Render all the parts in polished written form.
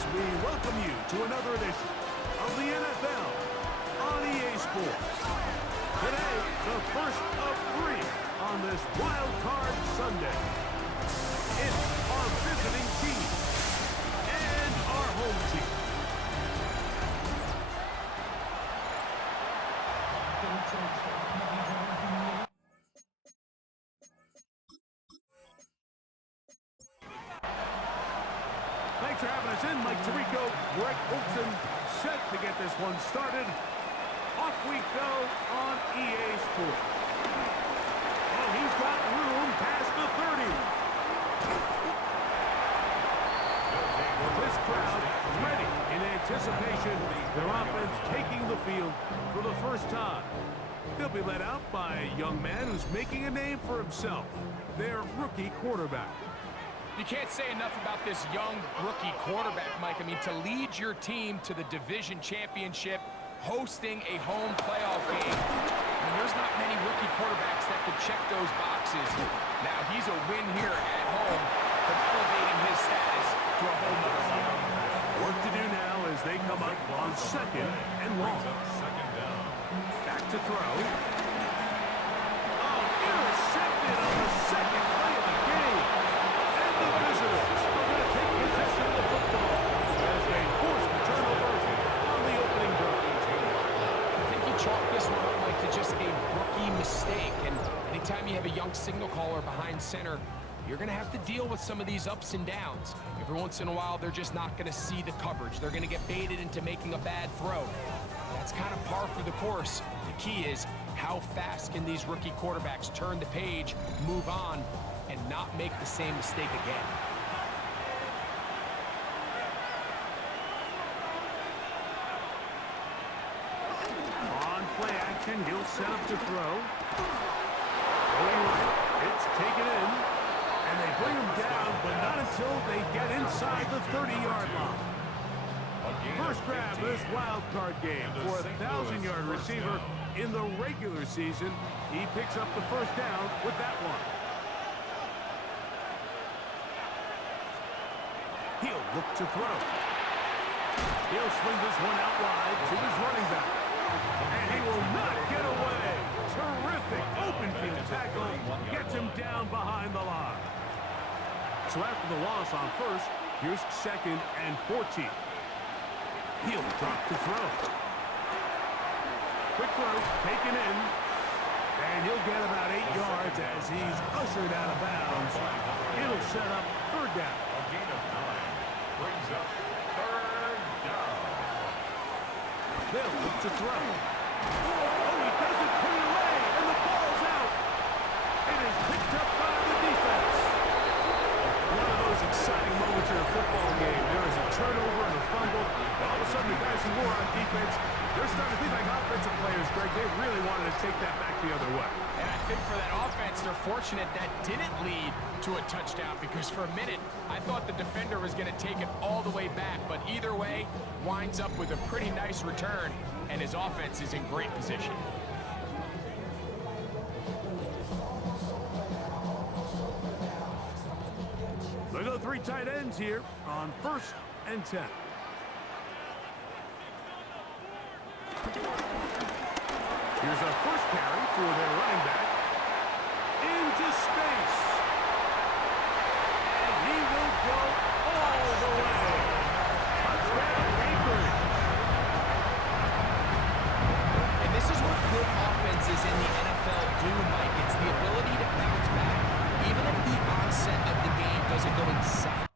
as we welcome you to another edition of the NFL on EA Sports. Today, the first of 3 on this Wild Card Sunday. It's our visiting team and our home team. Thanks for having us in, Mike Tirico, Greg Olson, set to get this one started. Off we go on EA Sports. Oh, he's got room past the 30. This crowd ready in anticipation. Their offense taking the field for the first time. They'll be led out by a young man who's making a name for himself, their rookie quarterback. You can't say enough about this young rookie quarterback, Mike. I mean, to lead your team to the division championship, hosting a home playoff game. I mean, there's not many rookie quarterbacks that could check those boxes. Now, he's a win here at home from elevating his status to a whole nother level. Work to do now as they come up on 2nd and long. Back to throw. Oh, intercepted on the second play of the game. And the visitors are going to take possession of the football as they force the turnover on the opening drive. I think you chalk this one up, Mike, to just a rookie mistake. And anytime you have a young signal caller behind center, you're going to have to deal with some of these ups and downs. Every once in a while, they're just not going to see the coverage. They're going to get baited into making a bad throw. That's kind of par for the course. The key is how fast can these rookie quarterbacks turn the page, move on, and not make the same mistake again. On play action, he'll set up to throw. Going right, it's taken in. And they bring him down, but not until they get inside the 30-yard line. First grab this wild card game for a 1,000-yard receiver in the regular season. He picks up the first down with that one. He'll look to throw. He'll swing this one out wide to his running back. And he will not get away. Terrific open field tackle. Gets him down behind the line. So after the loss on first, here's 2nd and 14. He'll drop to throw. Quick throw, taken in. And he'll get about 8 yards as he's ushered out of bounds. It'll set up 3rd down. A gain of 9 brings up 3rd down. They'll look to throw. Oh, he doesn't put it away, and the ball's out. It is picked up by the defense. One of those exciting moments in a football game. There is a turnover and a fumble. All of a sudden, the guys who were on defense, they're starting to think like offensive players, Greg. They really wanted to take that back the other way. And I think for that offense, they're fortunate that didn't lead to a touchdown, because for a minute, I thought the defender was going to take it all the way back. But either way, winds up with a pretty nice return, and his offense is in great position. Look at the 3 tight ends here on 1st and 10. Here's a first carry for their running back. Into space. And he will go all the way. Touchdown, Baker. And this is what good offenses in the NFL do, Mike. It's the ability to bounce back, even if the onset of the game doesn't go exactly.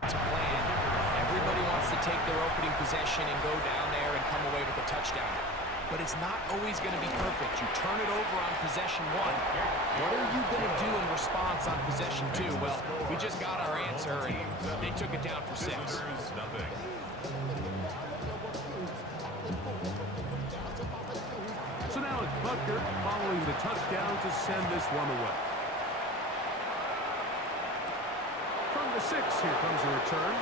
To plan. Everybody wants to take their opening possession and go down there and come away with a touchdown. But it's not always going to be perfect. You turn it over on possession 1. What are you going to do in response on possession 2? Well, we just got our answer, and they took it down for 6. So now it's Butker following the touchdown to send this one away. From the 6, here comes a return.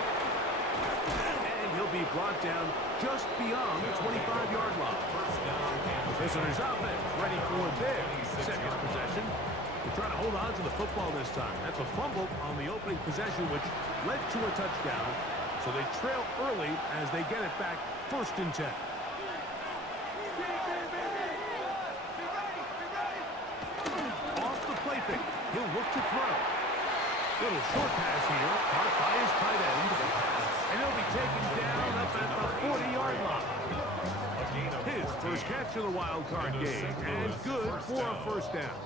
And he'll be brought down just beyond the 25-yard line. The visitors' offense ready for their second possession. They're trying to hold on to the football this time. That's a fumble on the opening possession, which led to a touchdown. So they trail early as they get it back, 1st and 10. Off the play fake. He'll look to throw. Little short pass here, caught by his tight end. And he'll be taken down up at the 40-yard line. His first catch of the wild card game, and good for a 1st down.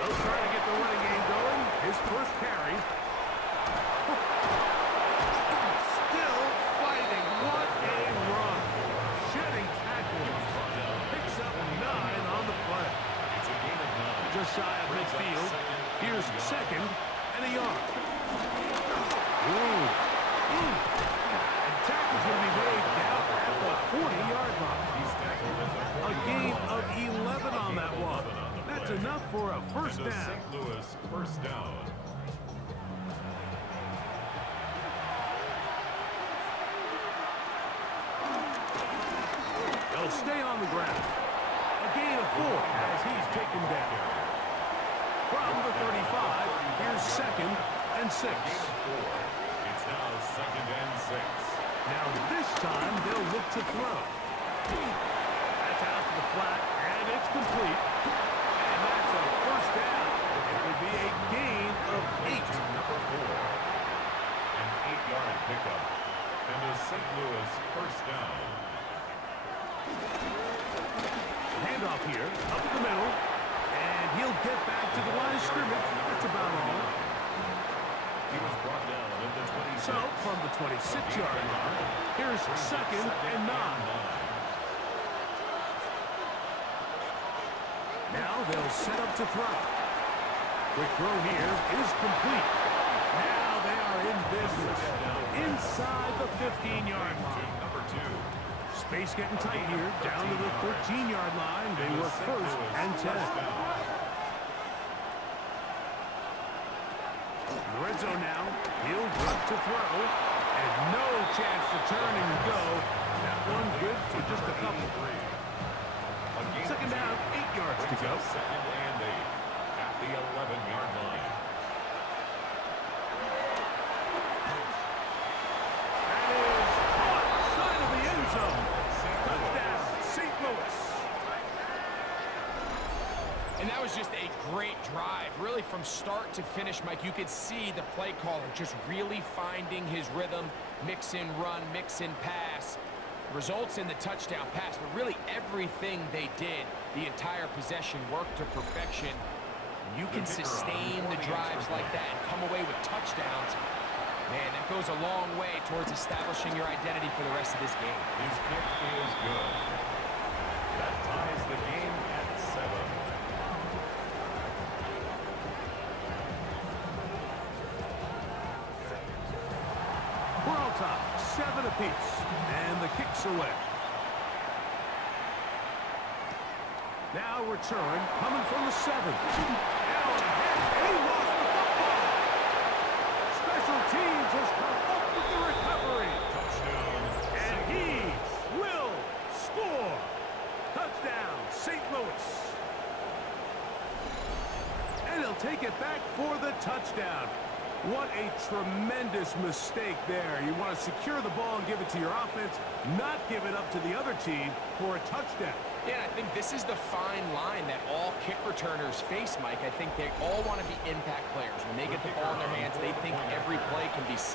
They'll try to get the running game going. His first carry. Still fighting. What a run. Shedding tackles. Picks up 9 on the play. Just shy of midfield. Here's 2nd and a yard. And tackle's going to be made down at the 40-yard line. A gain of 11 on that one. That's enough for a 1st down. St. Louis 1st down. They'll stay on the ground. A gain of 4 as he's taken down. From the 35, here's 2nd and 6. It's now 2nd and 6. Now this time they'll look to throw. That's out to the flat, and it's complete. And that's a 1st down. It would be a gain of 8. Number 4. An 8-yard pickup. And a St. Louis 1st down. Handoff here, up the middle. And he'll get back to the line of scrimmage. That's about all. He was brought down at the 26. So, from the 26-yard line, here's 2nd and 9. Now they'll set up to throw. Quick throw here is complete. Now they are in business. Inside the 15-yard line. Number 2. Space getting tight here. Down to the 13-yard line. They were 1st and 10. In the red zone now. He'll drop to throw. And no chance to turn and go. That one good for just a couple. 2nd down, 8 yards to go. 2nd and 8 at the 11-yard line. That is caught side of the end zone. Touchdown, St. Louis. And that was just a great drive. Really from start to finish, Mike, you could see the play caller just really finding his rhythm. Mix in run, mix in pass. Results in the touchdown pass, but really everything they did, the entire possession worked to perfection. And you can sustain the drives like that and come away with touchdowns. Man, that goes a long way towards establishing your identity for the rest of this game. His kick is good. That ties the game at 7. We're on top, 7 apiece, and the kick's away. Now return, coming from the 7. Now ahead, and he lost the football. Special teams has come up with the recovery. Touchdown. And he will score. Touchdown, St. Louis. And he'll take it back for the touchdown. What a tremendous mistake there. You want to secure the ball and give it to your offense, not give it up to the other team for a touchdown. Yeah, I think this is the fine line that all kick returners face, Mike. I think they all want to be impact players. When they get the ball in their hands, they think every play can be 6.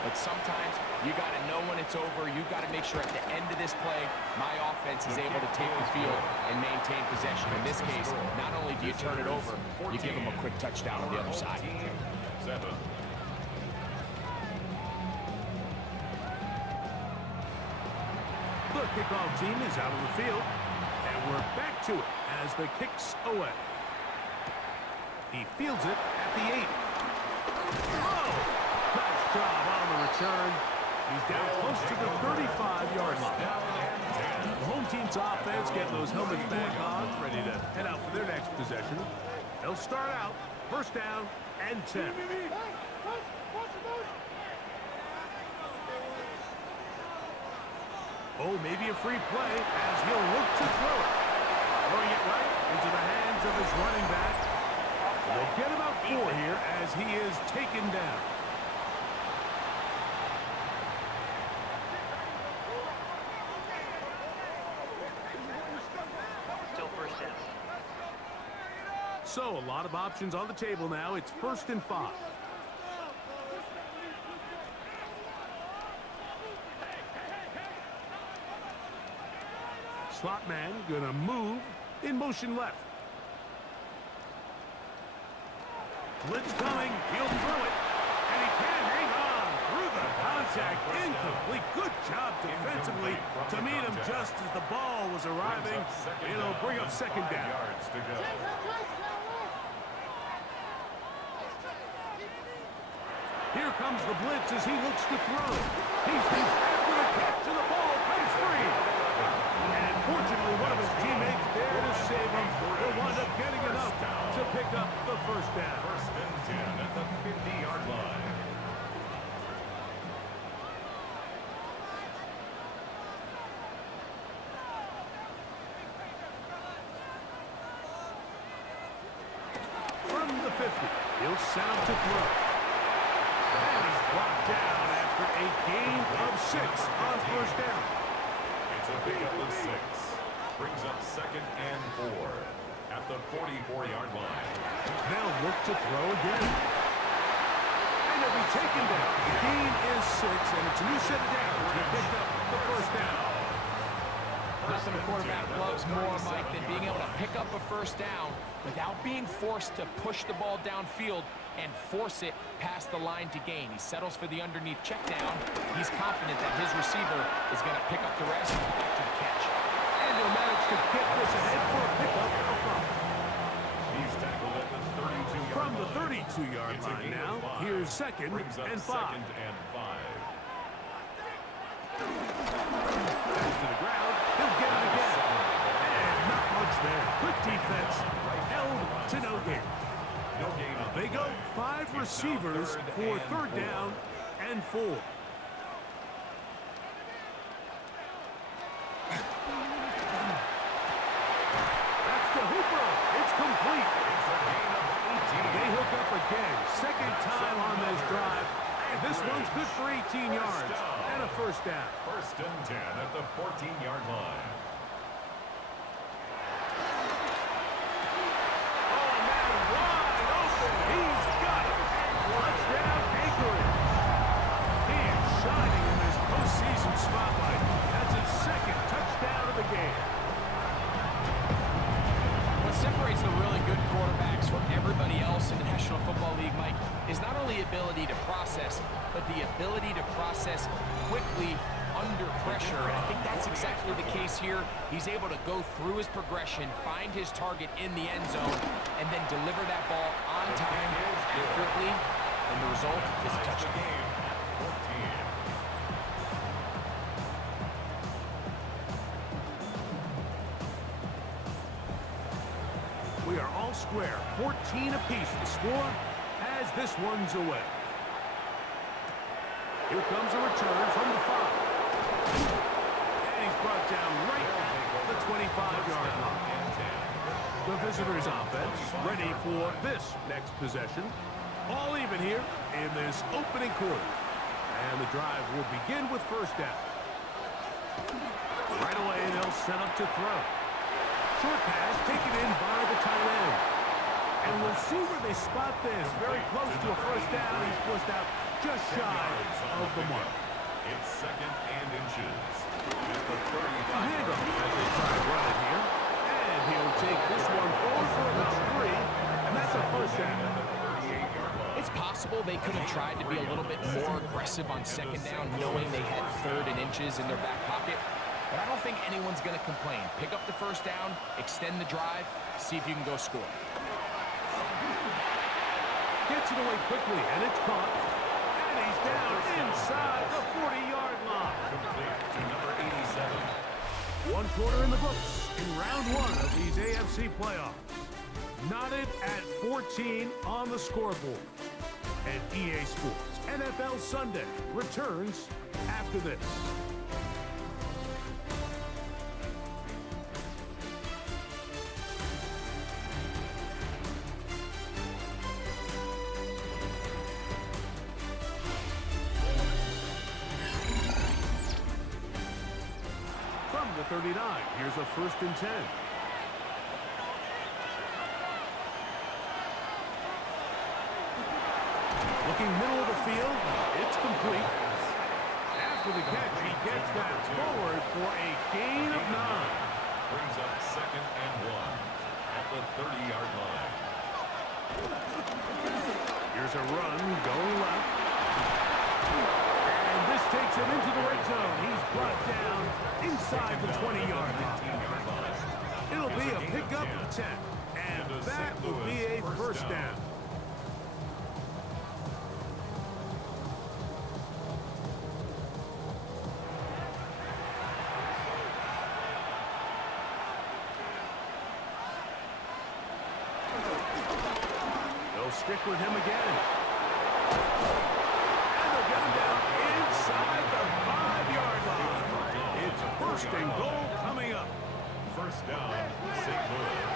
But sometimes you got to know when it's over. You got to make sure at the end of this play, my offense is able to take the field and maintain possession. In this case, not only do you turn it over, you give them a quick touchdown on the other side. 7. The kickoff team is out of the field, and we're back to it as the kick's away. He fields it at the 8. Oh! Nice job on the return. He's down close to the 35-yard line. The home team's offense getting those helmets back on, ready to head out for their next possession. They'll start out first down and 10. Oh, maybe a free play as he'll look to throw it. Throwing it right into the hands of his running back. They'll get about 4 here as he is taken down. So, a lot of options on the table now. It's 1st and 5. Slot man gonna move in motion left. Blitz coming. He'll throw it. And he can't hang on through the contact. Incomplete. Good job defensively to meet him just as the ball was arriving. It'll bring up 2nd down. Here comes the blitz as he looks to throw. He's after the catch and the ball plays free. And fortunately, one of his teammates there to save him. He'll wind up getting enough to pick up the 1st down. 1st and 10 at the 50-yard line. From the 50, he'll set up to throw. And he's brought down after a gain of 6 on 1st down. It's a pickup of 6. Brings up 2nd and 4 at the 44-yard line. They'll look to throw again. And he'll be taken down. The gain is 6, and it's a new set of downs. He picked up the 1st down. Nothing a quarterback loves more, Mike, than being able to pick up a 1st down without being forced to push the ball downfield and force it past the line to gain. He settles for the underneath check down. He's confident that his receiver is going to pick up the rest after the catch. And he'll manage to get this ahead for a pickup up front. He's tackled at the 32-yard From the line. 32-yard It's a line gain now, of 5. here's 2nd Brings up and 5. 2nd and 5. Back to the ground. He'll get it again. And not much there. Good defense. Held to no gain. No gain on the They go play. 5 receivers for 3rd down and 4. That's to Hooper. It's complete. It's a gain of 18. They hook up again. 2nd time on this drive. And this one's good for 18 yards and a 1st down. 1st and 10 at the 14-yard line. Oh, man, wide open. He's got it. Touchdown, Anchorage. He is shining in this postseason spotlight. That's his 2nd touchdown of the game. What separates the really good quarterbacks from everybody else in the National Football League, Mike, is not only ability to process, but the ability to process quickly under pressure. And I think that's exactly the case here. He's able to go through his progression, find his target in the end zone, and then deliver that ball on time, accurately, and the result is a touchdown. We are all square. 14 apiece the score as this one's away. Here comes a return from the 5. And he's brought down right at the 25-yard line. The visitors' offense ready for this next possession. All even here in this opening quarter. And the drive will begin with 1st down. Right away, they'll set up to throw. Short pass taken in by the tight end. And we'll see where they spot this. Very close to a 1st down. He's pushed out just shy of the mark. It's 2nd and inches. At the A 35-yard handoff line. as they try to run it here. And he'll take this one forward for about 3. And that's a 1st down. It's possible they could have tried to be a little bit more aggressive on 2nd down, knowing they had 3rd and inches in their back pocket. But I don't think anyone's going to complain. Pick up the 1st down, extend the drive, see if you can go score. Gets it away quickly, and it's caught. And he's down inside the 40-yard line. Complete to number 87. One quarter in the books in round one of these AFC playoffs. Knotted at 14 on the scoreboard. And EA Sports NFL Sunday returns after this. From the 39, here's a 1st and 10. Looking middle of the field, it's complete. After the catch, he gets that forward for a gain of 9. Brings up 2nd and 1 at the 30-yard line. Here's a run going left. And this takes him into the red zone. He's brought down inside the 20-yard line. It'll be a pickup of 10. And that will be a 1st down. Stick with him again. And they'll get him down inside the 5-yard line. It's 1st and goal coming up. 1st down, St. Louis.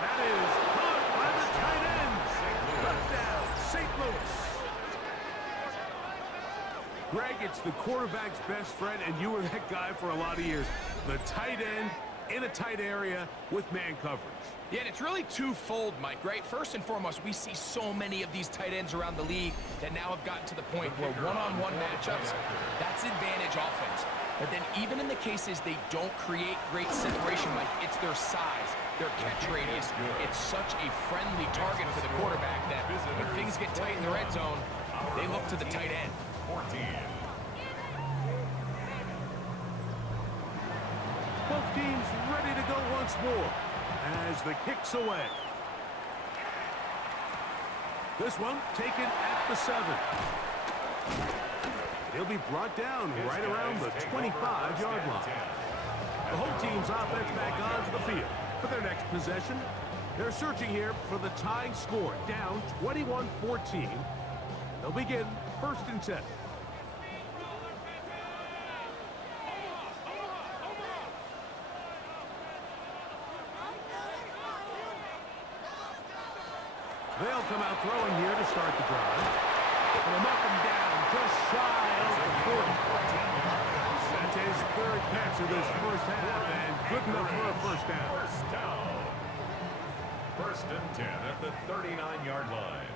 That is caught by the tight end. Touchdown, St. Louis. Greg, it's the quarterback's best friend, and you were that guy for a lot of years. The tight end in a tight area with man coverage. Yeah, and it's really twofold, Mike, right? First and foremost, we see so many of these tight ends around the league that now have gotten to the point where one-on-one matchups, that's advantage offense. But then even in the cases they don't create great separation, Mike, it's their size, their catch radius. It's such a friendly target for the quarterback that when things get tight in the red zone, they look to the tight end. 14. Both teams ready to go once more as the kick's away. This one taken at the 7. He'll be brought down right around the 25-yard line. The whole team's offense back onto the field for their next possession. They're searching here for the tying score, down 21-14. They'll begin 1st and 10. They'll come out throwing here to start the drive. And they'll knock him down just shy of the 40. That's his 3rd catch of this 1st half, and good enough for a 1st down. 1st down. 1st and 10 at the 39-yard line.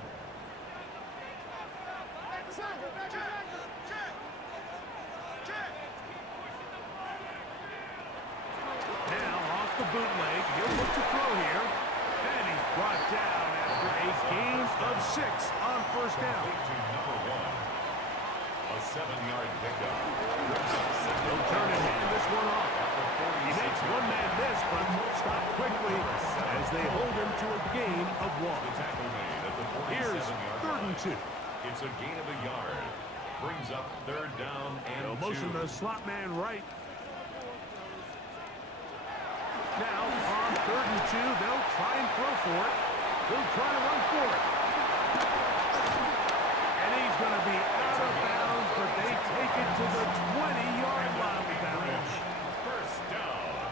Now off the bootleg, he'll look to throw here. And he's brought down after a gain of 6 on 1st down. To number 1. A 7-yard pickup. He'll turn and hand this one off. He makes one-man miss, but stopped quickly as they hold him to a gain of 1. The tackle made at the 47-yard Here's 3rd and 2. It's a gain of a yard. Brings up 3rd down and They'll motion 2. the slot man right. Now, on 3rd and 2, they'll try and throw for it. They'll try to run for it. And he's going to be out of bounds, but they take it to the 20-yard line with that rush. 1st down.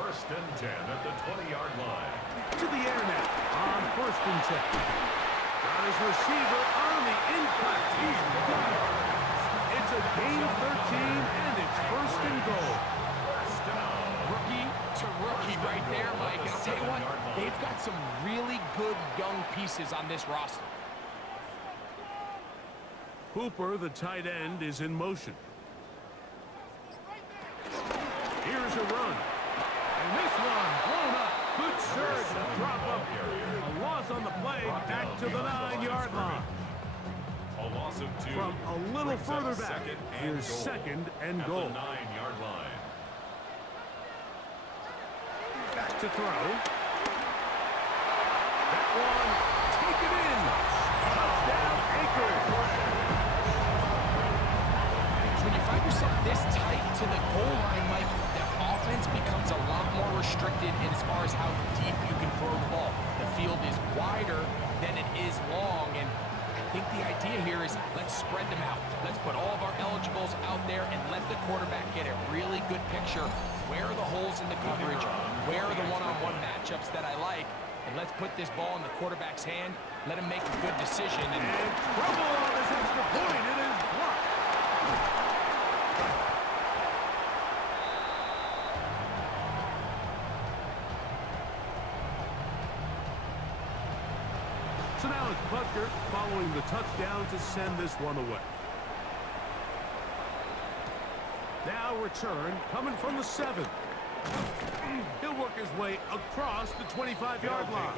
1st and 10 at the 20-yard line. To the air now on 1st and 10. Got his receiver on the impact. He's got it. It's a gain of 13, and it's 1st and goal. 1st down. Rookie to rookie right there, Mike. And I'll tell you what, they've got some really good young pieces on this roster. Hooper, the tight end, is in motion. Here's a run. And this one blown up. Good surge and drop up here. A loss on the play back to the 9-yard line. Loss of 2. From a little Brings up further back, here's second and at goal. the 9-yard line. Back to throw. That one, take it in. Touchdown, Akers. When you find yourself this tight to the goal line, Mike, the offense becomes a lot more restricted in as far as how deep you can throw the ball. The field is wider than it is long, and I think the idea here is let's spread them out. Let's put all of our eligibles out there and let the quarterback get a really good picture. Where are the holes in the coverage? Where are the one-on-one matchups that I like? And let's put this ball in the quarterback's hand. Let him make a good decision. And trouble on this extra point. It is blocked. So now it's Butker following the touchdown to send this one away. Now return coming from the 7. He'll work his way across the 25-yard line.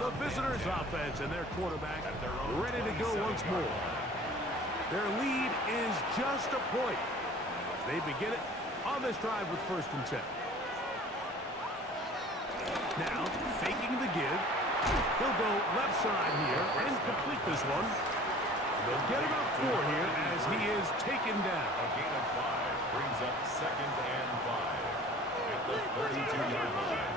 The visitors' offense and their quarterback ready to go once more. Their lead is just a point. They begin it on this drive with 1st and 10. Now faking the give. He'll go left side here and complete this one. They'll get about 4 here as he is taken down. A gain of 5 brings up 2nd and 5 at the 32-yard line.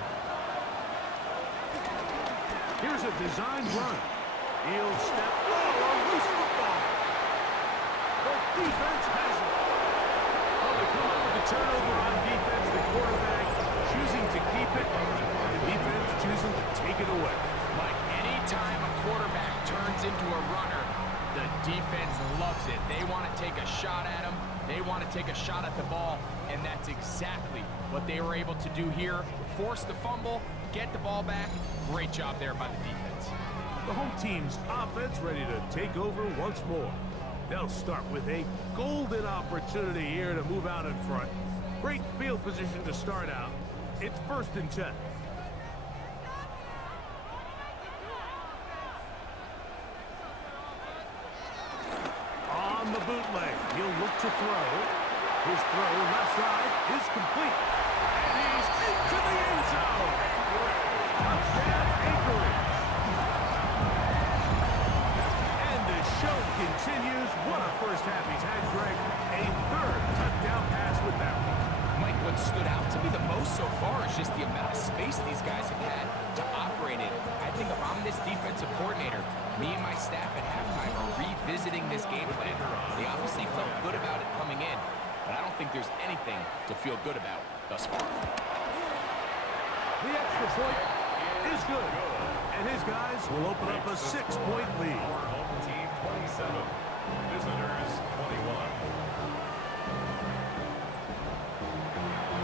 Here's a design run. He'll step. Oh, a loose football. The defense has it. Oh, they come up with the turnover on defense. The quarterback choosing to keep it, and the defense choosing to take it away. Mike, anytime a quarterback turns into a runner, the defense loves it. They want to take a shot at him. They want to take a shot at the ball, and that's exactly what they were able to do here. Force the fumble, get the ball back. Great job there by the defense. The home team's offense ready to take over once more. They'll start with a golden opportunity here to move out in front. Great field position to start out. It's 1st and 10. On the bootleg, he'll look to throw. His throw left side is complete. And he's into the end zone. Touchdown, Akers. And the show continues. What a first half he's had, Greg. A 3rd touchdown pass with that one. Mike, what stood out to me the most so far is just the amount of space these guys have had to operate in. I think if I'm this defensive coordinator, me and my staff at halftime are revisiting this game plan. They obviously felt good about it coming in, but I don't think there's anything to feel good about thus far. The extra point is good, and his guys will open up a 6-point lead. Our home team 27, visitors 21.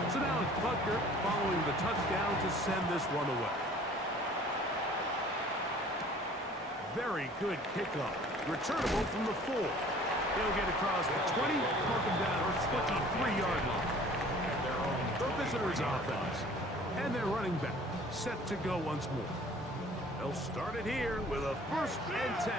So now it's Butker following the touchdown to send this one away. Very good kickoff. Returnable from the 4. He'll get across the 20, mark him down at 23-yard line. The visitors' offense and their running back set to go once more. They'll start it here with a 1st and 10.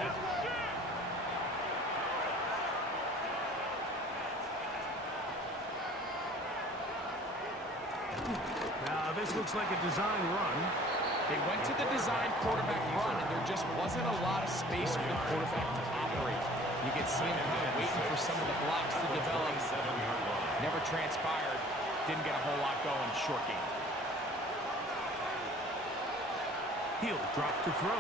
Now this looks like a design run. They went to the design quarterback run, and there just wasn't a lot of space for the quarterback to operate. You could see him kind of waiting for some of the blocks to develop. Never transpired. Didn't get a whole lot going. Short game. He'll drop to throw.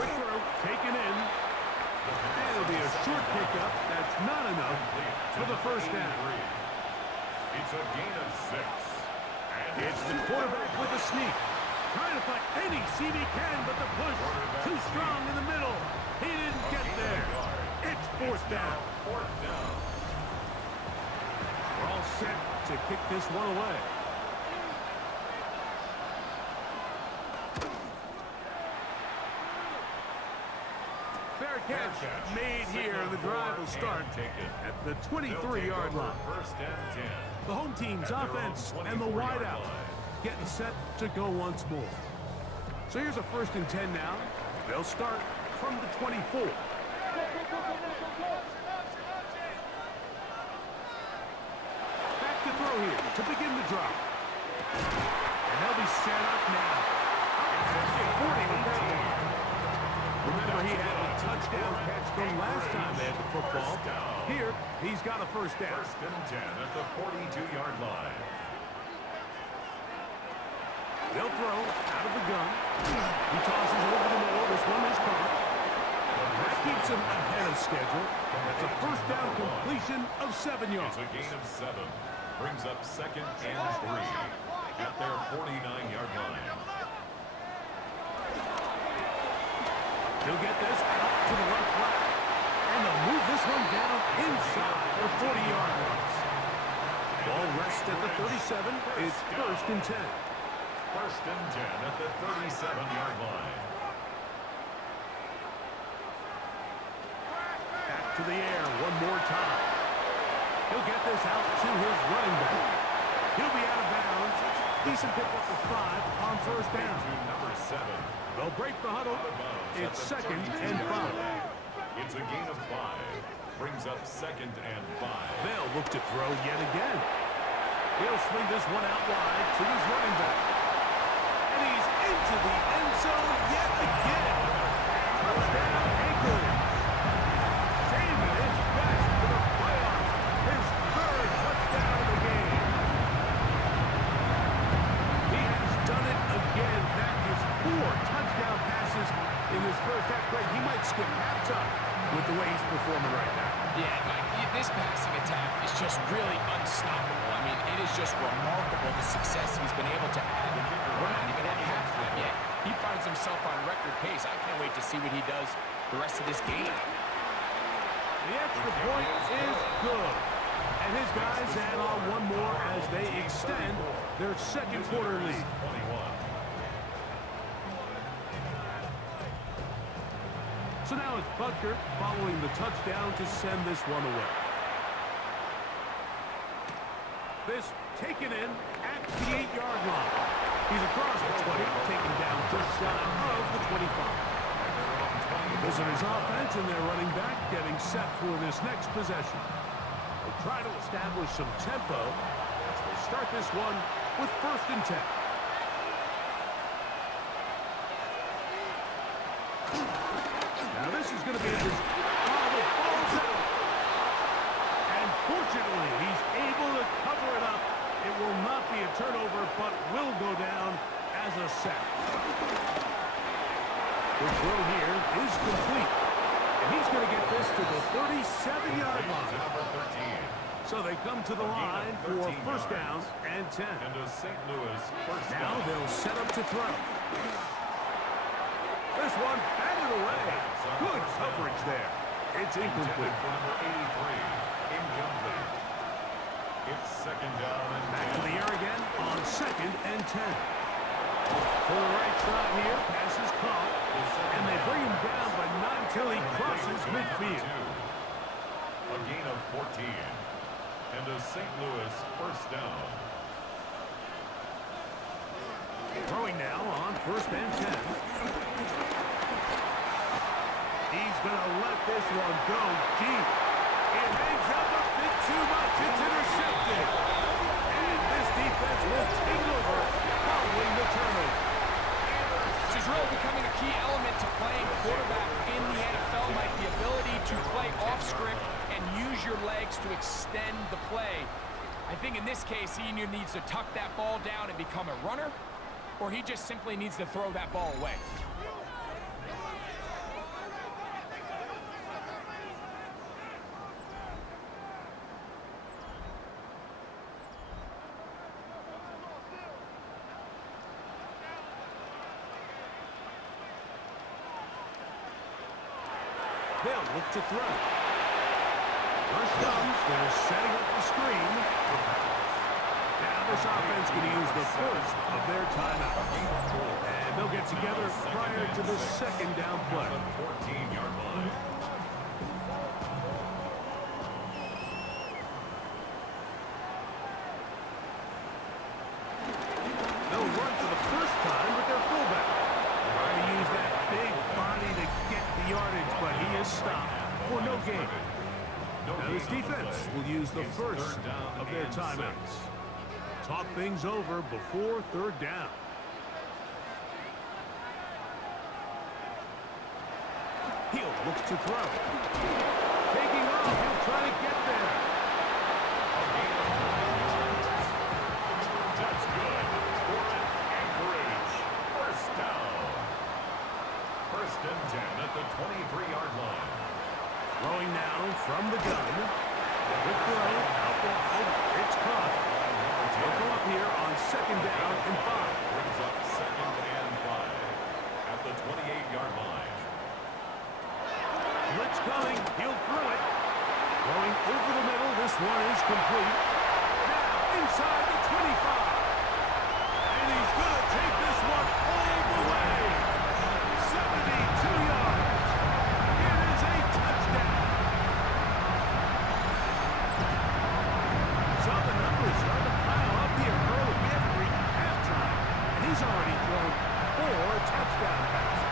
Quick throw, taken in. And it'll be a short pickup. That's not enough for the 1st down. It's a gain of 6. It's the quarterback with the sneak. Trying to find any seam he can, but the push too strong in the middle. He didn't get there. It's 4th down. 4th down. We're all set to kick this one away. Fair catch made here. The drive will start at the 23-yard line. 1st and 10. The home team's offense and the wideout getting set to go once more. So here's a 1st and 10 now. They'll start from the 24. Back to throw here to begin the drop. And they'll be set up now. It's 40 with that one. Remember, he had a touchdown catch the last time they had the football. Here, he's got a first down. First and 10 at the 42-yard line. They'll throw out of the gun. He tosses over the middle. This one is caught. That keeps him ahead of schedule. That's a first down completion of 7 yards. It's a gain of 7. Brings up second and 3 at their 49-yard line. He'll get this out to the left flat. And they'll move this one down inside the 40-yard line. Ball rests at the 37. It's first and 10. First and 10 at the 37-yard line. Back to the air one more time. He'll get this out to his running back. He'll be out of bounds. Decent pickup of 5 on first down. Number 7. They'll break the huddle. It's second and 5. It's a gain of 5. Brings up second and 5. They'll look to throw yet again. He'll swing this one out wide to his running back. And he's into the end zone yet again. Touchdown, Anchor. Saving his best for the playoffs. His third touchdown of the game. He has done it again. That is 4 touchdown passes in his first half. Greg, he might skip halftime with the way he's performing right now. Yeah, Mike, this passing attack is just really unstoppable. I mean, it is just remarkable the success he's been able to have. We're not even at halftime yet. He finds himself on record pace. I can't wait to see what he does the rest of this game. The extra point is good. And his guys add on one more as they extend their second quarter lead. 21. So now it's Butker following the touchdown to send this one away. This taken in at the 8-yard line. He's across the 20, taken down just shy of the 25. The visitors' offense and their running back getting set for this next possession. They'll try to establish some tempo as they start this one with first and 10. Now this is going to be a the ball's out. And fortunately, he's able to cover it up. It will not be a turnover, but will go down as a sack. The throw here is complete. And he's going to get this to the 37-yard line. So they come to the line for first down and 10. And a St. Louis first down. Now they'll set up to throw. This one batted away. Good coverage there. It's incomplete. For number 83, incomplete. It's second down and Back to 10. the air again on second and 10. To the right side here, pass is caught. And they bring him down, but not until he crosses midfield. A gain of 14. And a St. Louis first down. Throwing now on first and 10. He's going to let this one go deep. It hangs up a bit too much. It's intercepted. And this defense will take over following the turnover. This is really becoming a key element to playing quarterback in the NFL, Mike, the ability to play off script and use your legs to extend the play. I think in this case, he either needs to tuck that ball down and become a runner, or he just simply needs to throw that ball away. They'll look to throw. First comes, they're setting up the screen. Now this offense going to use the first of their timeouts. And they'll get together prior to the second down play. 14-yard line. They'll run for the first time with their fullback. Trying to use that big body to get the game. Now this defense will use the first of their timeouts. Talk things over before third down. He'll look to throw. Taking off, he'll try to get there. That's good for an anchorage. First down. First and 10 at the 23-yard line. Throwing now from the gun. Good throw, out wide, it's caught. He'll go up here on second down and 5. Brings up second and 5 at the 28-yard line. Blitz coming, he'll throw it. Going over the middle, this one is complete. Now inside the 25. And he's going to take this one all the way. 72 yards. It is a touchdown. So the numbers start to pile up here early. We haven't reached halftime. And he's already thrown 4 touchdown passes.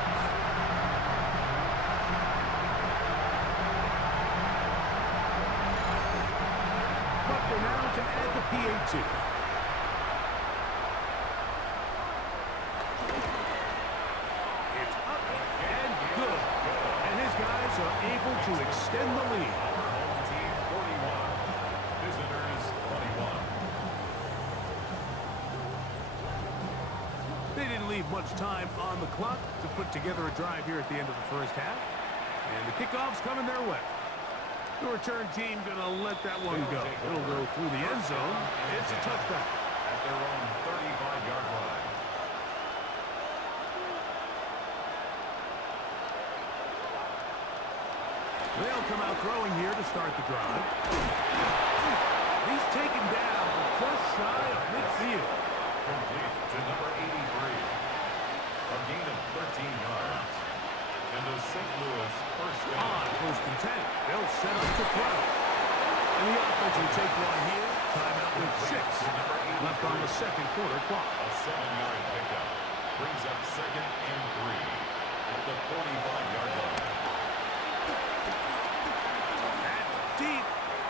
Now to add the PAT. It's up and good. And his guys are able to extend the lead. Home team 41. Visitors 21. They didn't leave much time on the clock to put together a drive here at the end of the first half. And the kickoff's coming their way. The return team going to let that one go. It'll go through the end zone. It's a touchback. At their own 35-yard line. They'll come out throwing here to start the drive. He's taken down just shy of midfield. Complete to number 83. A gain of 13 yards. And a St. Louis first down. On first and 10. They'll set up to throw. And the offense will take one here. Timeout with 6 left on the second quarter clock. A 7-yard pickup. Brings up second and 3 at the 45-yard line. And deep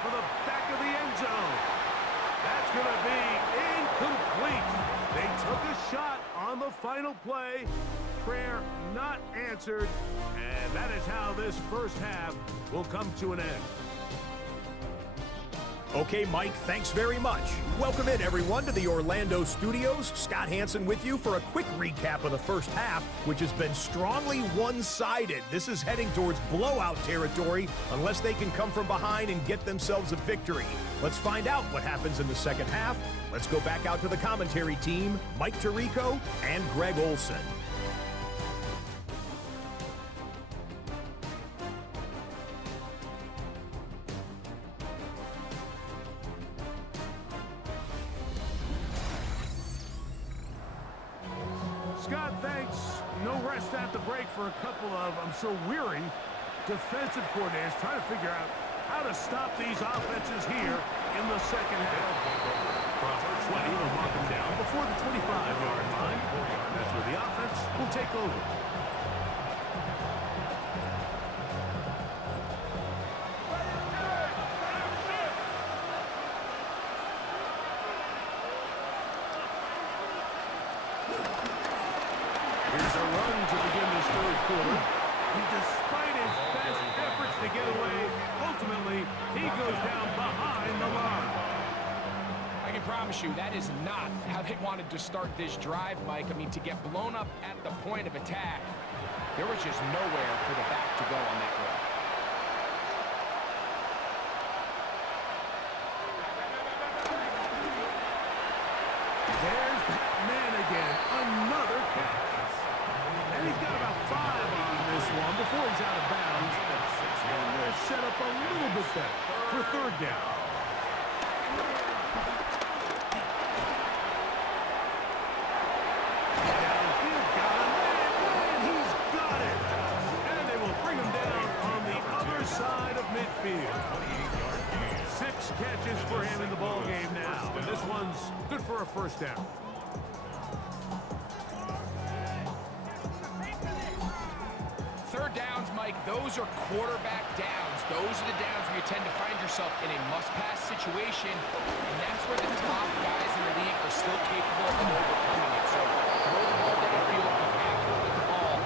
for the back of the end zone. That's going to be incomplete. They took a shot on the final play. Prayer not answered. And that is how this first half will come to an end. Okay, Mike, thanks very much. Welcome in, everyone, to the Orlando studios. Scott Hansen with you for a quick recap of the first half, which has been strongly one-sided. This is heading towards blowout territory unless they can come from behind and get themselves a victory. Let's find out what happens in the second half. Let's go back out to the commentary team, Mike Tirico and Greg Olson. Scott, thanks. No rest at the break for a couple of, I'm sure, weary defensive coordinators trying to figure out how to stop these offenses here in the second half. Across the 20, they'll mark them down before the 25-yard line. That's where the offense will take over. Here's a run to begin this third quarter. And despite his best efforts to get away, ultimately, he goes down behind the line. I can promise you that is not how they wanted to start this drive, Mike. I mean, to get blown up at the point of attack, there was just nowhere for the back to go on that run. There's that man again. Another catch. And he's got about 5 on this one before he's out of bounds. And they're set up a little bit better for third down. Downfield, got him, and he's got it. And they will bring him down on the other side of midfield. 6 catches for him in the ball game now. And this one's good for a first down. Third downs, Mike, Mike, those are quarterback downs. Those are the downs where you tend to find yourself in a must-pass situation, and that's where the top guys in the league are still capable of overcoming it. So throw the ball downfield, be accurate with the ball.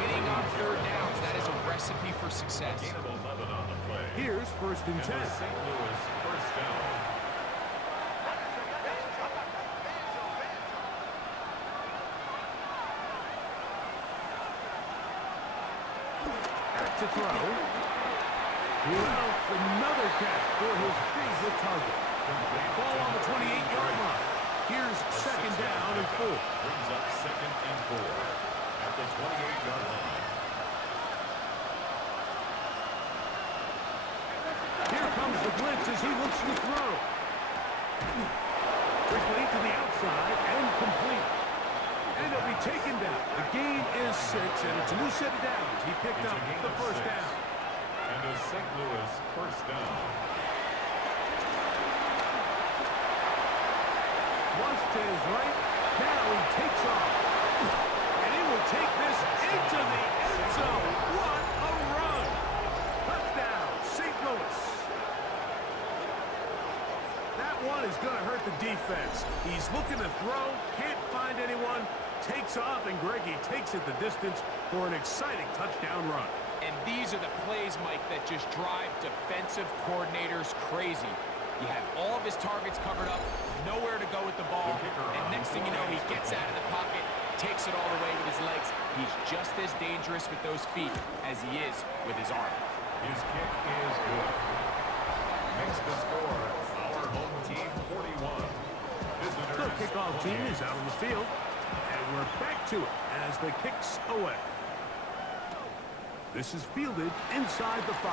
Winning on third downs, that is a recipe for success. Gain of 11 on the play. Here's first and 10. St. Louis first down. To throw. Well, another catch for his favorite target. Ball on the 28-yard line. Here's second down and 4. Brings up second and 4 at the 28-yard line. Here comes the blitz as he looks to throw. Quickly to the outside and complete. And he'll be taken down. The gain is 6, and it's a new set of downs. He picked up the first down. And a St. Louis first down. Flush to his right. Now he takes off. And he will take this into the end zone. What a run. Touchdown, St. Louis. That one is going to hurt the defense. He's looking to throw, can't find anyone, takes off, and Greggy takes it the distance for an exciting touchdown run. And these are the plays, Mike, that just drive defensive coordinators crazy. You have all of his targets covered up, nowhere to go with the ball, and next thing you know, he gets out of the pocket, takes it all the way with his legs. He's just as dangerous with those feet as he is with his arm. His kick is good. Makes the score our home team 41. Visitors The kickoff team is out on the field, and we're back to it as the kick's away. This is fielded inside the 5.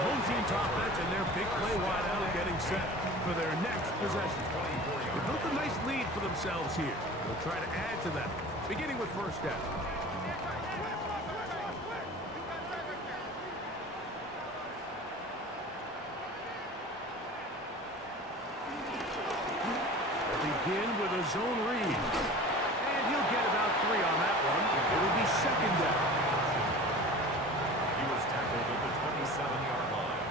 Home team's offense and their big play wideout getting set for their next possession. They built a nice lead for themselves here. They'll try to add to that, beginning with first down. Begin with a zone read. And he'll get about 3 on that one. It'll be second down. He was tackled at the 27-yard line.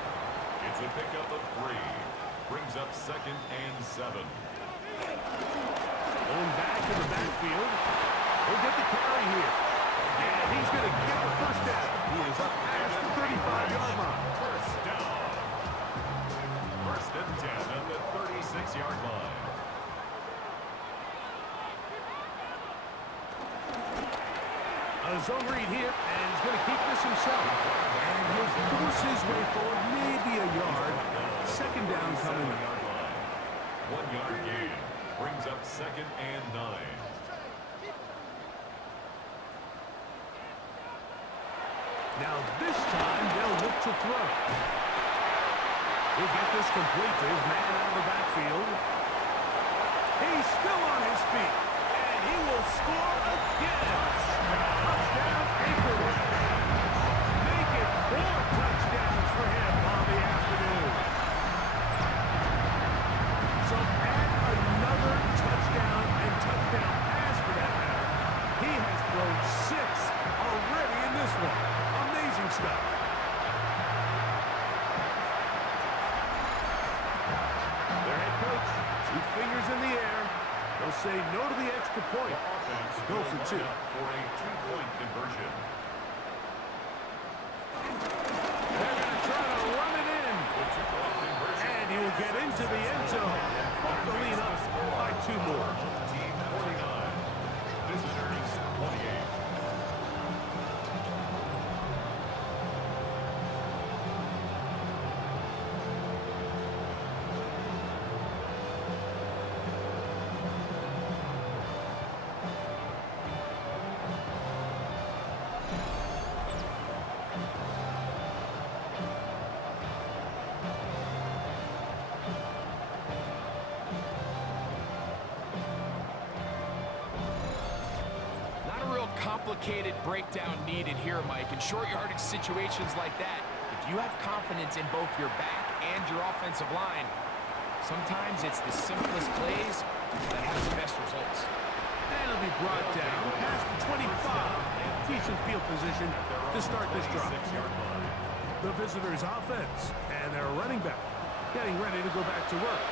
It's a pickup of 3. Brings up second and 7. Going back to the backfield. He'll get the carry here. And he's going to get the first down. He is up past the 35-yard line. First down. First and 10 at the 36-yard line. A zone read here, and he's going to keep this himself. And he'll force his way forward, maybe a yard. Second down coming up. 1-yard gain. Brings up second and 9. Now this time, they'll look to throw. He'll get this complete to his man out of the backfield. He's still on his feet, and he will score again. Touchdown, Inglewood. Make it 4 touchdowns for him on the afternoon. So add another touchdown and touchdown pass for that matter. He has thrown 6 already in this one. Amazing stuff. Their head coach, 2 fingers in the air. They'll say no to the extra point. Go for 2. For a 2-point conversion. They're going to try to run it in. And he will get into the end zone. Both will lead up by 2 more. Team 49. Visitors 28. Complicated breakdown needed here, Mike. In short yardage situations like that, if you have confidence in both your back and your offensive line, sometimes it's the simplest plays that have the best results. And it'll be brought down past the decent field position to start this drive. 6-yard line. The visitors' offense and their running back getting ready to go back to work.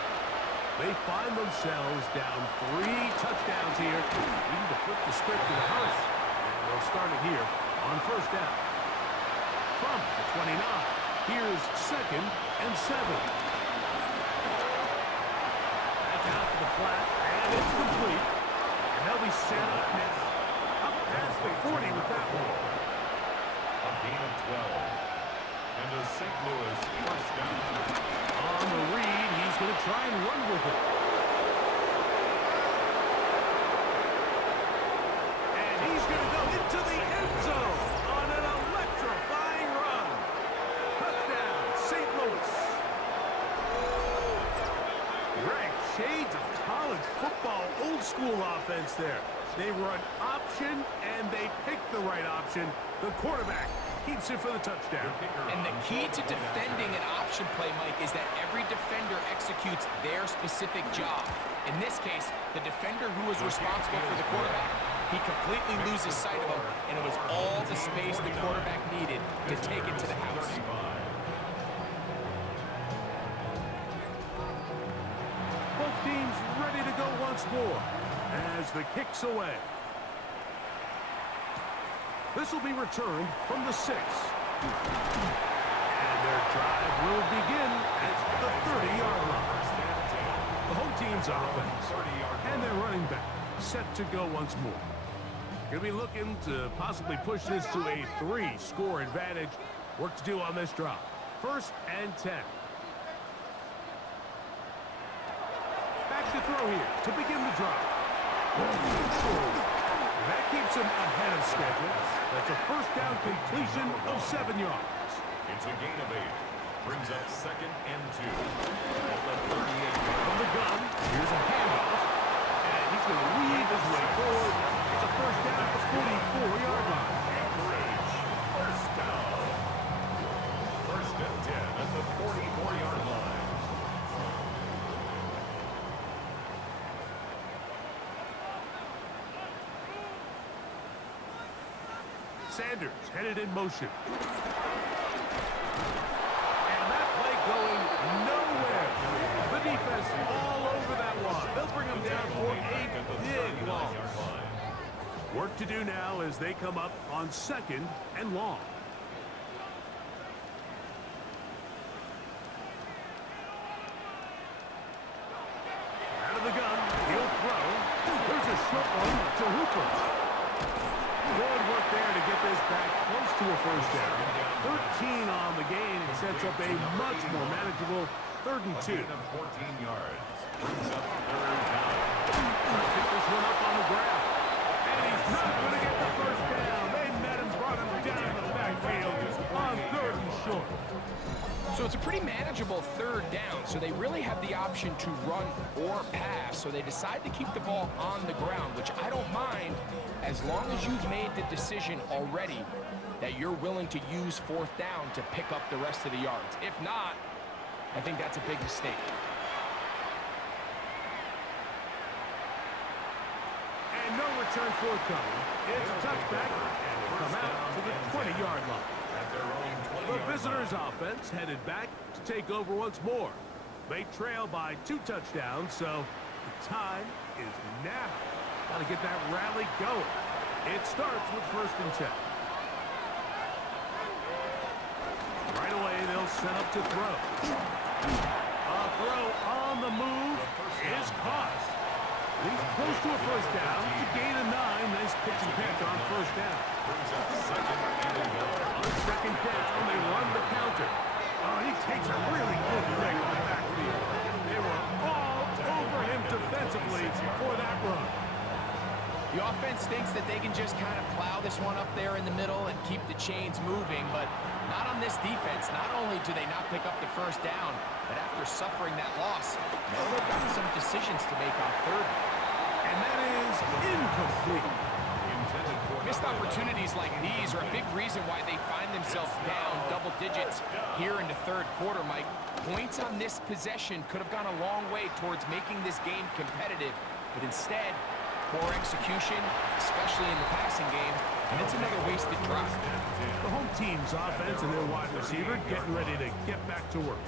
They find themselves down 3 touchdowns here. Needing to flip the script in a hurry. And they'll start it here on first down. From the 29, here's 2nd and 7. Back out to the flat, and it's complete. And they'll be set up now. Up past the 40 with that one. A gain of 12. And a St. Louis first down. On the read, he's going to try and run with it. And he's going to go into the end zone on an electrifying run. Touchdown, St. Louis. Greg, shades of college football, old school offense there. They run option, and they pick the right option. The quarterback keeps it for the touchdown. And the key to defending an option play, Mike, is that every defender executes their specific job. In this case, the defender who was responsible for the quarterback, he completely loses sight of him, and it was all the space the quarterback needed to take it to the house. Both teams ready to go once more as the kick's away. This will be returned from the 6. And their drive will begin at the 30-yard line. The home team's offense and their running back set to go once more. Going to be looking to possibly push this to a 3-score advantage. Work to do on this drive. 1st and 10. Back to throw here to begin the drive. That keeps him ahead of schedule. That's a first down completion of 7 yards. It's a gain of 8. Brings up 2nd and 2. At the 38. From the gun, here's a handoff. And he's going to weave his way forward. It's a first down at the 44-yard line. Anchorage. First down. 1st and 10 at the 44-yard line. Sanders headed in motion. And that play going nowhere. The defense all over that one. They'll bring him down for a big loss. Work to do now as they come up on 2nd and long. Out of the gun, he'll throw. There's a short one to Hooper. Good work there to get this back close to a first down. 13 on the gain. It sets up a much more manageable 3rd and 2. 14 yards. Brings up 3rd down. Pick this one up on the ground. And he's not going to get the first down. They met him, brought him down in the backfield on 3rd and short. So it's a pretty manageable 3rd down, so they really have the option to run or pass, so they decide to keep the ball on the ground, which I don't mind as long as you've made the decision already that you're willing to use 4th down to pick up the rest of the yards. If not, I think that's a big mistake. And no return forthcoming. It's a touchback, and they come out to the 20-yard line. At their own 20. The visitors' offense headed back to take over once more. They trail by 2 touchdowns, so the time is now. Got to get that rally going. It starts with 1st and 10. Right away, they'll set up to throw. A throw on the move is caught. He's close to a first down to gain a 9. Nice pitch and catch on 1st down. Brings up 2nd and 1. On 2nd down, they run the counter. Oh, he takes a really good leg on the backfield. They were all over him defensively for that run. The offense thinks that they can just kind of plow this one up there in the middle and keep the chains moving, but not on this defense. Not only do they not pick up the first down, but after suffering that loss, now they've got some decisions to make on 3rd. And that is incomplete. Missed opportunities like these are a big reason why they find themselves down double digits here in the 3rd quarter, Mike. Points on this possession could have gone a long way towards making this game competitive, but instead, Poor execution, especially in the passing game, and it's another wasted drive. The home team's offense and their wide receiver getting ready to get back to work.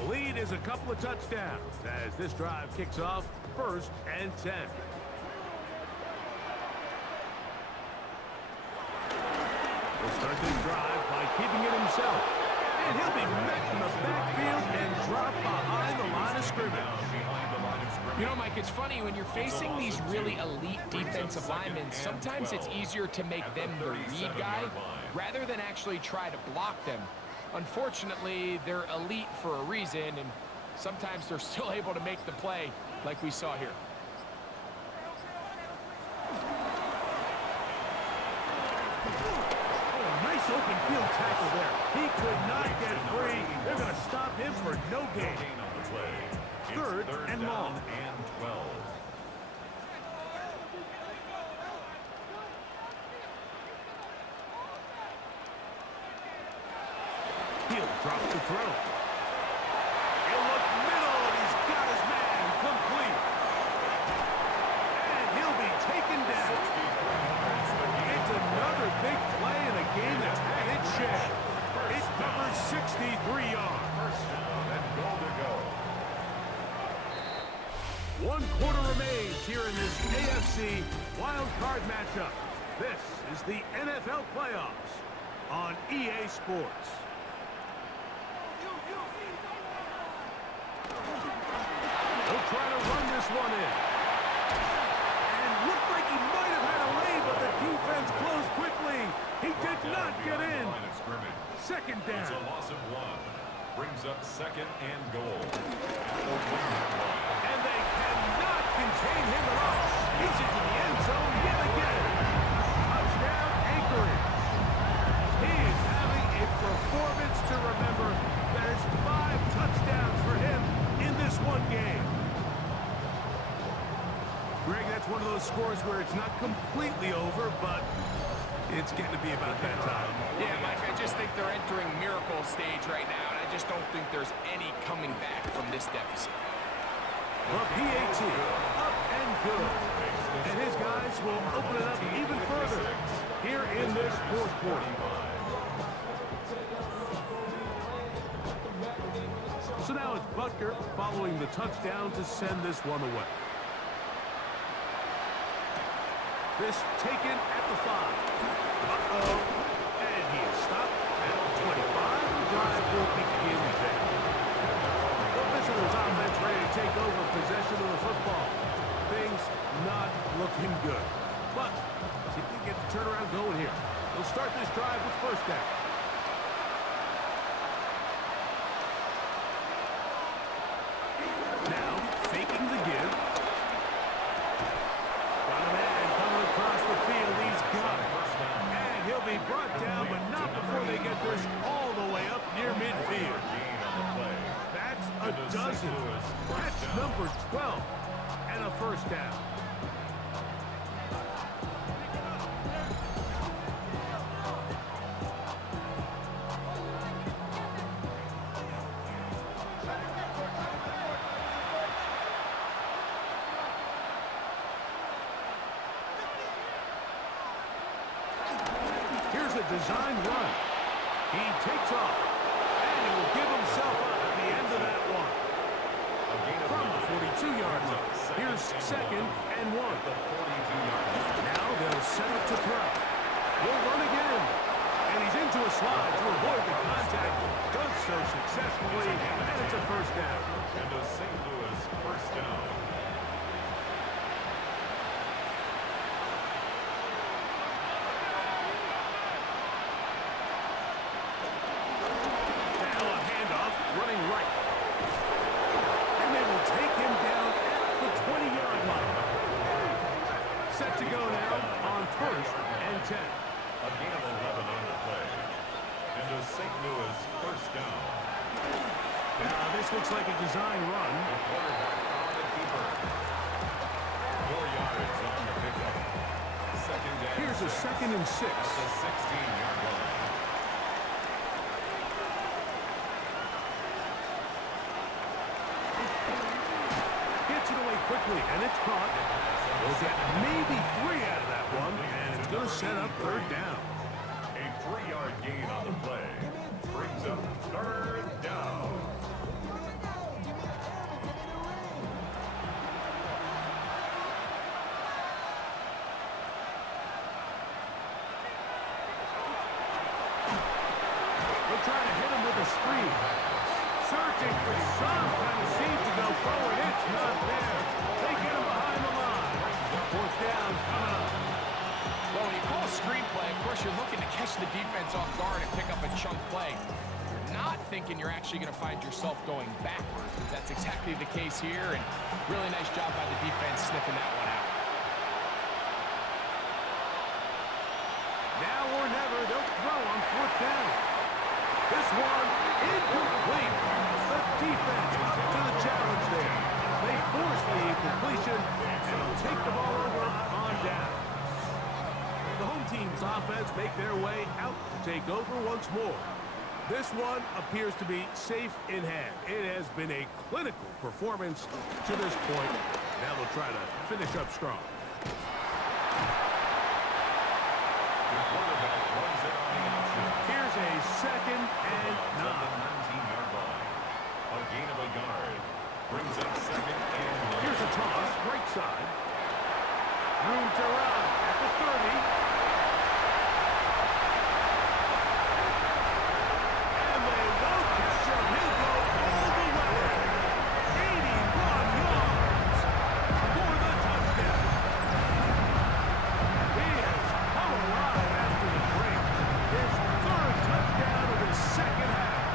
The lead is a couple of touchdowns as this drive kicks off 1st and 10. He'll start this drive by keeping it himself. And he'll be met in the backfield and dropped behind the line of scrimmage. You know, Mike, it's funny, when you're facing these really elite defensive linemen, sometimes it's easier to make them the read guy rather than actually try to block them. Unfortunately, they're elite for a reason, and sometimes they're still able to make the play like we saw here. Nice open field tackle there. He could not get free. They're going to stop him for no gain. 3rd and long. And 12. He'll drop the throw. He'll look middle, and he's got his man complete. And he'll be taken down. It's another big play in a game that's had its share. It covers 63 yards. First down and goal to go. 1 quarter remains here in this AFC wild card matchup. This is the NFL playoffs on EA Sports. He'll try to run this one in. And looked like he might have had a lead, but the defense closed quickly. He did not get in. 2nd down. It's a loss of 1. Brings up 2nd and goal. And they cannot contain him at all. He's into the end zone yet again. Touchdown, Anchorage. He is having a performance to remember. There's 5 touchdowns for him in this one game. Greg, that's one of those scores where it's not completely over, but it's getting to be about that time. Yeah, Mike, I just think they're entering miracle stage right now, and I just don't think there's any coming back from this deficit. The PAT, up and good. And his guys will open it up even further here in this 4th quarter. So now it's Butker following the touchdown to send this one away. This taken at the 5. Uh-oh. And he is stopped at 25. The drive will begin there. The visitors' offense ready to take over possession of the football. Things not looking good. But see if we can get the turnaround going here. They'll start this drive with 1st down. Now, faking the give. Got a man coming across the field. He's got it. And he'll be brought down, but not before they get this all the way up near midfield. That's a dozen. That's number 12. And a 1st down. Here's a design run. He takes off, and he will give himself up at the end of that one. From the 42-yard line, here's 2nd and 1. Now they'll set up to throw. He'll run again, and he's into a slide to avoid the contact. Does so successfully, and it's a 1st down. And a St. Louis 1st down. Running right. And they will take him down at the 20-yard line. Set to go now on 1st and 10. A gain of 11 on the play. And a St. Louis 1st down. Now this looks like a design run. The quarterback on the keeper. 4 yards on the pickup. 2nd and Here's a 2nd and 6. At the 16-yard line. Gets it away quickly, and it's caught. They'll get maybe 3 out of that one, and it's going to set up third down. A 3-yard gain on the play brings up third down. They'll try to hit him with a screen. Searching for some kind of seam to go forward. It's not there. They get him behind the line. Fourth down coming up. Well, when you call a screen play, of course, you're looking to catch the defense off guard and pick up a chunk play. You're not thinking you're actually going to find yourself going backwards, but that's exactly the case here, and really nice job by the defense sniffing that one out. Now or never, they'll throw on fourth down. This one incomplete. The defense up to the challenge there. They force the incompletion, and they'll take the ball over on down. The home team's offense make their way out to take over once more. This one appears to be safe in hand. It has been a clinical performance to this point. Now they'll try to finish up strong. Here's a 2nd and 9. 19-yard line. A gain of a yard brings up 2nd and 9. Here's a toss, right side. Room to run at the 30. And they won't catch him. He'll go all the way. 81 yards for the touchdown. He has come alive after the break. His 3rd touchdown of his 2nd half.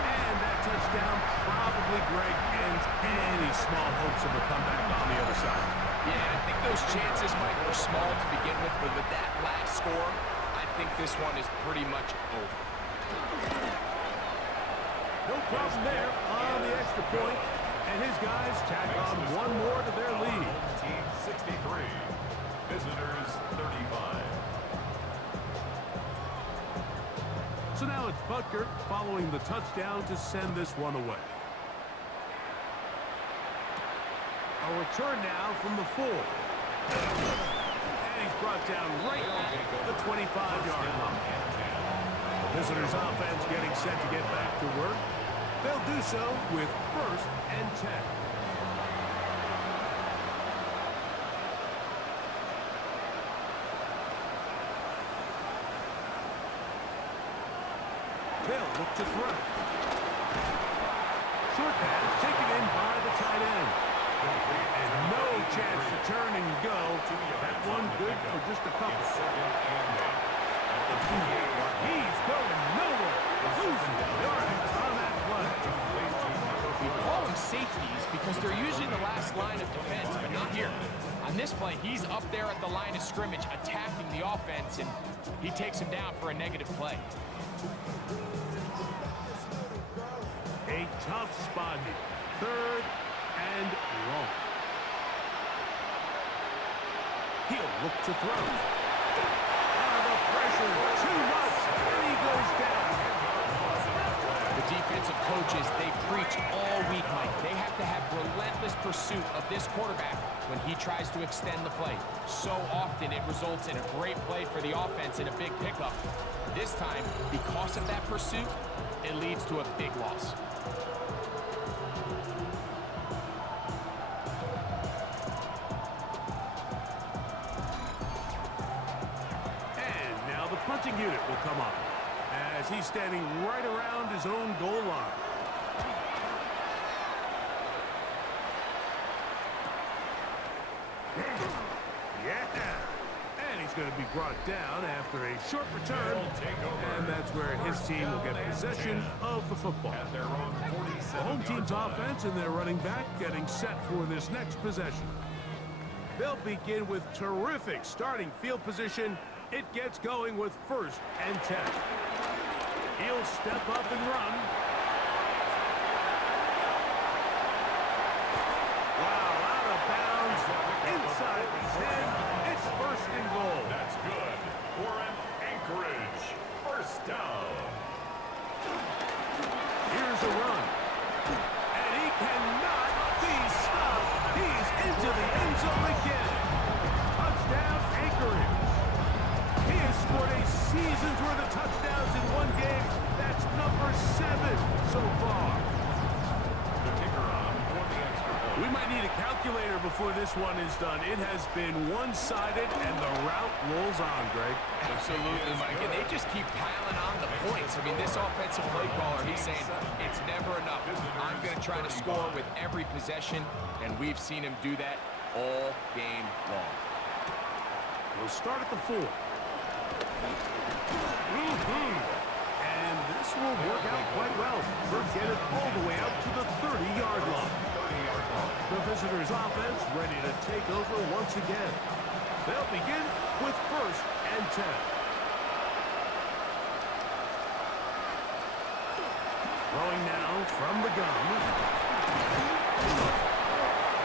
And that touchdown probably, Greg, ends any small hopes of a comeback on the other side. Yeah, I think those chances, Mike, were small to begin with, but with that last score, I think this one is pretty much over. No problem there on the extra point, and his guys tack on one more to their lead. Home team 63. Visitors 35. So now it's Butker following the touchdown to send this one away. A return now from the 4. And he's brought down right at the 25-yard line. The visitors' offense getting set to get back to work. They'll do so with 1st and 10. They'll look to throw. Short pass taken in by the tight end. And no chance to turn and go. That one good for just a couple. He's going nowhere. Losing yards on that play. We call them safeties because they're usually the last line of defense, but not here. On this play, he's up there at the line of scrimmage attacking the offense, and he takes him down for a negative play. A tough spot here. 3rd and long. He'll look to throw. The pressure, too much, and he goes down. The defensive coaches, they preach all week, Mike. They have to have relentless pursuit of this quarterback when he tries to extend the play. So often it results in a great play for the offense and a big pickup. This time, because of that pursuit, it leads to a big loss. Punting unit will come on as he's standing right around his own goal line. Yeah, and he's going to be brought down after a short return, and that's where his team will get possession of the football. At their own The home team's offense and their running back getting set for this next possession. They'll begin with terrific starting field position. It gets going with 1st and 10. He'll step up and run. Wow, out of bounds, inside the 10. It's 1st and goal. That's good for an Anchorage 1st down. Here's a run. And he cannot later before this one is done. It has been one-sided, and the route rolls on, Greg. Absolutely, Mike, and they just keep piling on the points. I mean, this offensive play caller, he's saying it's never enough. I'm going to try to score with every possession, and we've seen him do that all game long. We'll start at the 4. And this will work out quite well. We'll get it all the way out to the 30-yard line. The visitors' offense ready to take over once again. They'll begin with 1st and 10. Throwing now from the gun.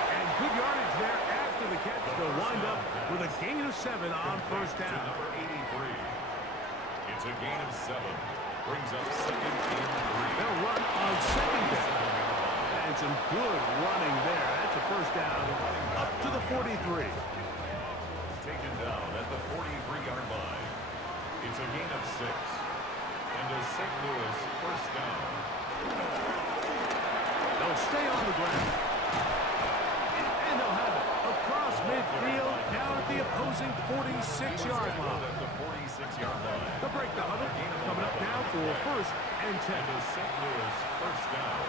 And good yardage there after the catch. They'll wind up with a gain of 7 on 1st down. Number 83. It's a gain of 7. Brings up 2nd and 3. They'll run on 2nd down. And some good running there. That's a 1st down up to the 43. Taken down at the 43-yard line. It's a gain of 6. And a St. Louis 1st down. They'll stay on the ground. And they'll have it across midfield down at the opposing 46-yard line. At the 46-yard line. They'll break the huddle. Coming up now for 1st and 10. And a St. Louis 1st down.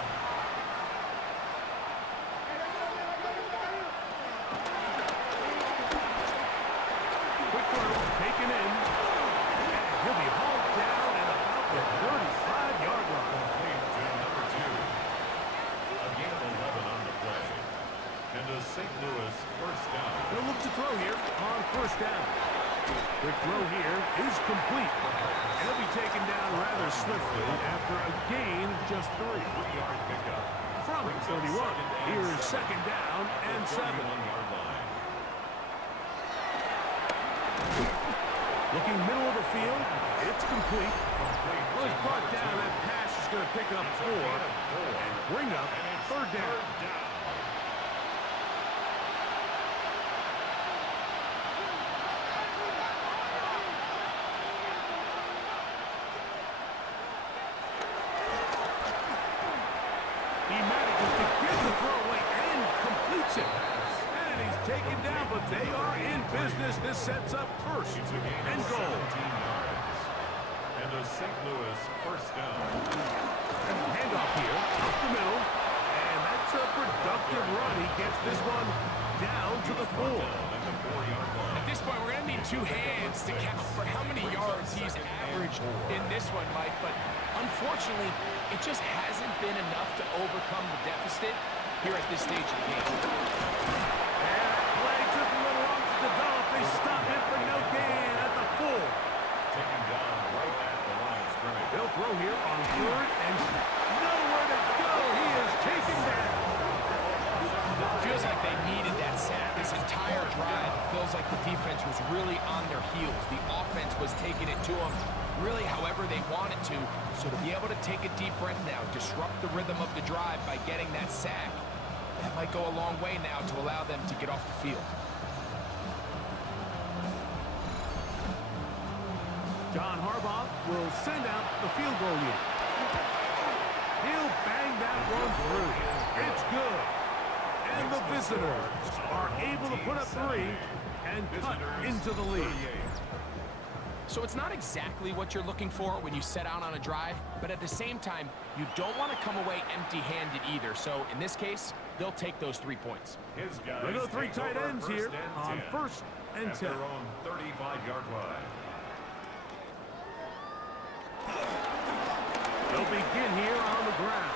Quick throw, taken in. And he'll be hauled down at about the 35-yard line. Complete to number 2. A gain of 11 on the play. And a St. Louis 1st down. They'll look to throw here on 1st down. Quick throw here is complete. And he'll be taken down rather swiftly after a gain of just 3. 3-yard pickup. From 31, here's 2nd down and 7. 31-yard line. Looking middle of the field, it's complete. Well, it's brought down. That pass is going to pick up 4 and bring up 3rd down. He manages to get the throw away and completes it. And he's taken down, but they are in business. This sets up 1st It's a gain and of goal. 17 yards. And a St. Louis 1st down. And handoff here, up the middle. And that's a productive run. He gets this one down to the 4. At the 4-yard line. At this point, we're going to need 2 hands to count for how many yards he's averaged in this one, Mike. But unfortunately, it just hasn't been enough to overcome the deficit here at this stage of the game. And that play took a little long to develop. They stop him for no gain at the 4. Taken down right at the line of scrimmage. They'll throw here on 3rd and nowhere to go. He is taken down. Feels like they needed that sack this entire drive. It feels like the defense was really on their heels. The offense was taking it to them really however they wanted to. So to be able to take a deep breath now, disrupt the rhythm of the drive by getting that sack, that might go a long way now to allow them to get off the field. John Harbaugh will send out the field goal unit. He'll bang that one through. It's good. And the visitors are able to put up 3 and cut into the lead. So it's not exactly what you're looking for when you set out on a drive, but at the same time, you don't want to come away empty-handed either. So in this case, they'll take those 3 points. His guys Look at the 3 take tight over ends 1st here and on 10 1st and at 10. their own 35-yard line. They'll begin here on the ground.